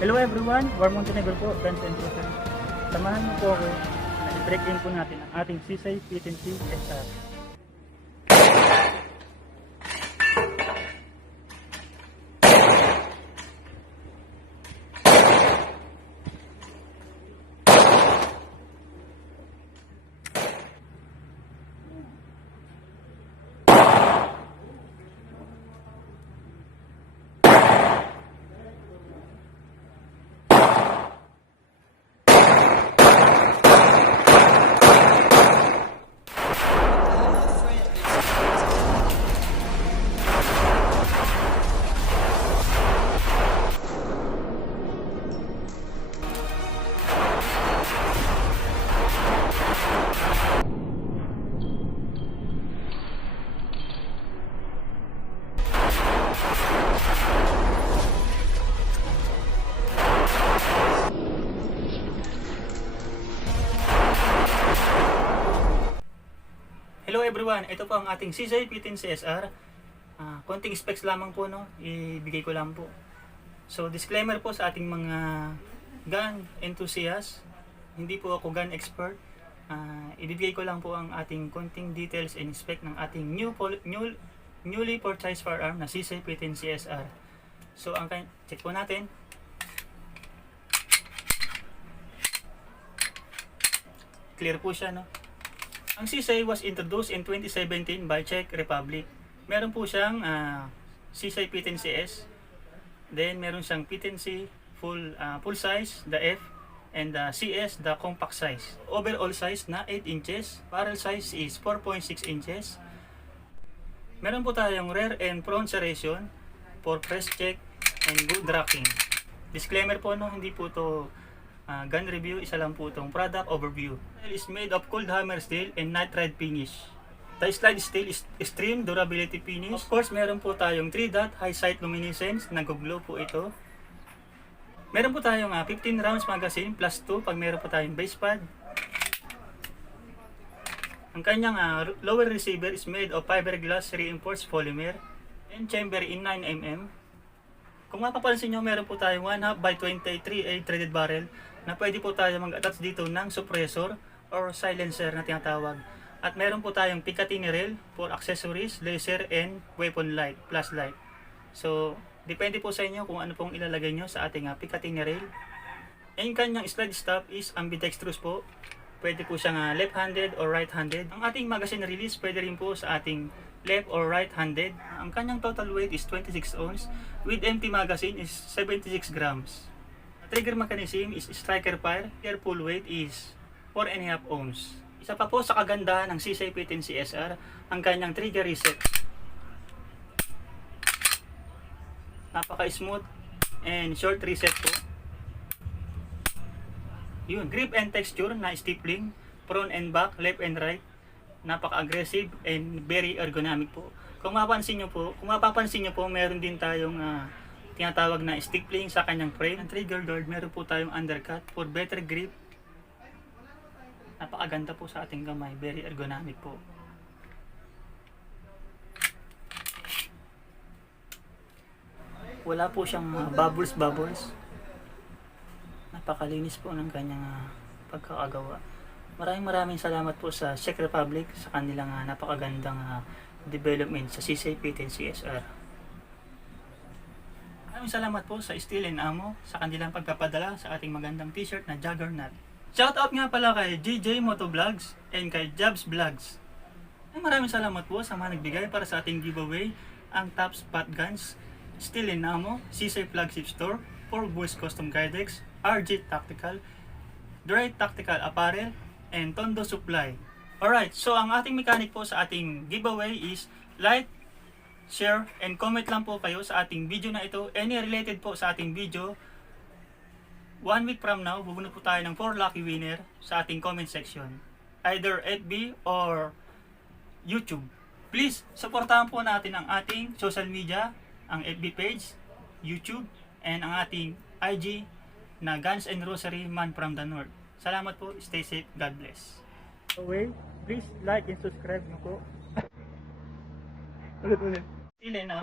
Hello everyone, War Montenegro po, Guns and Roses. Samahan niyo po ako na i-break in po natin ang ating Sisay PTC SR. Hello everyone, ito po ang ating Sisay P10 CSR. Konting specs lamang po, no? Ibigay ko lang po. So disclaimer po sa ating mga gun enthusiast, hindi po ako gun expert. Ibibigay ko lang po ang ating konting details and spec ng ating newly purchased firearm na Sisay P10 CSR. So check po natin. Clear po siya, no? Ang Sisay was introduced in 2017 by Czech Republic. Meron po siyang Sisay P10CS. Then meron siyang P10C full size, the F, and the CS, the compact size. Overall size na 8 inches. Barrel size is 4.6 inches. Meron po tayong rear and front serration for press check and good racking. Disclaimer po, no, hindi po to gun review, isa lang po itong product overview. It is made of cold hammer steel and nitride finish. The slide steel is extreme durability finish. Of course, meron po tayong 3-dot high sight luminescence, nag-glow po ito. Meron po tayong 15 rounds magazine plus 2 pag meron po tayong base pad. Ang kanyang lower receiver is made of fiberglass reinforced polymer and chamber in 9mm. Kung mapapansin nyo, meron po tayong 1/2 by 23A threaded barrel na pwede po tayo mag-attach dito ng suppressor or silencer na tinatawag. At meron po tayong Picatinny rail for accessories, laser, and weapon light, flashlight. So, depende po sa inyo kung ano pong ilalagay nyo sa ating Picatinny rail. And kanyang slide stop is ambidextrous po. Pwede po siyang left-handed or right-handed. Ang ating magazine release pwede rin po sa ating left or right-handed. Ang kanyang total weight is 26 ounce. With empty magazine is 76 grams. Trigger mechanism is striker fire. Their full weight is 4.5 ounce. Isa pa po sa kagandahan ng Sisay P10 CSR, ang kanyang trigger reset. Napaka-smooth and short reset po. Yun, grip and texture na stippling, front and back, left and right. Napaka-aggressive and very ergonomic po. Kung mapapansin nyo po, meron din tayong tinatawag na stippling sa kanyang frame. Ang trigger guard, meron po tayong undercut for better grip. Napakaganda po sa ating gamay, very ergonomic po. Wala po siyang bubbles. Napakalinis po ng kanyang pagkakagawa. Maraming salamat po sa Czech Republic sa kanilang napakagandang development sa Sisay P10 CSR. Maraming salamat po sa Steel and Ammo sa kanilang pagpapadala sa ating magandang t-shirt na Juggernaut. Shoutout nga pala kay JJ Motovlogs and kay Jabs Vlogs. Maraming salamat po sa mga nagbigay para sa ating giveaway, ang Top Spot Guns, Steel and Ammo, Sisay Flagship Store, 4 Boys Custom Kydex, RG Tactical, Dre Tactical Apparel, and Tondo Supply. Alright, so ang ating mechanic po sa ating giveaway is like, share, and comment lang po kayo sa ating video na ito. Any related po sa ating video. 1 week from now, bubunot po tayo ng 4 lucky winner sa ating comment section. Either FB or YouTube. Please, supportahan po natin ang ating social media, ang FB page, YouTube, and ang ating IG na Guns and Rosary Man from the North. Salamat po, stay safe, God bless. Please like and subscribe nyo po. Ulit. Sila na.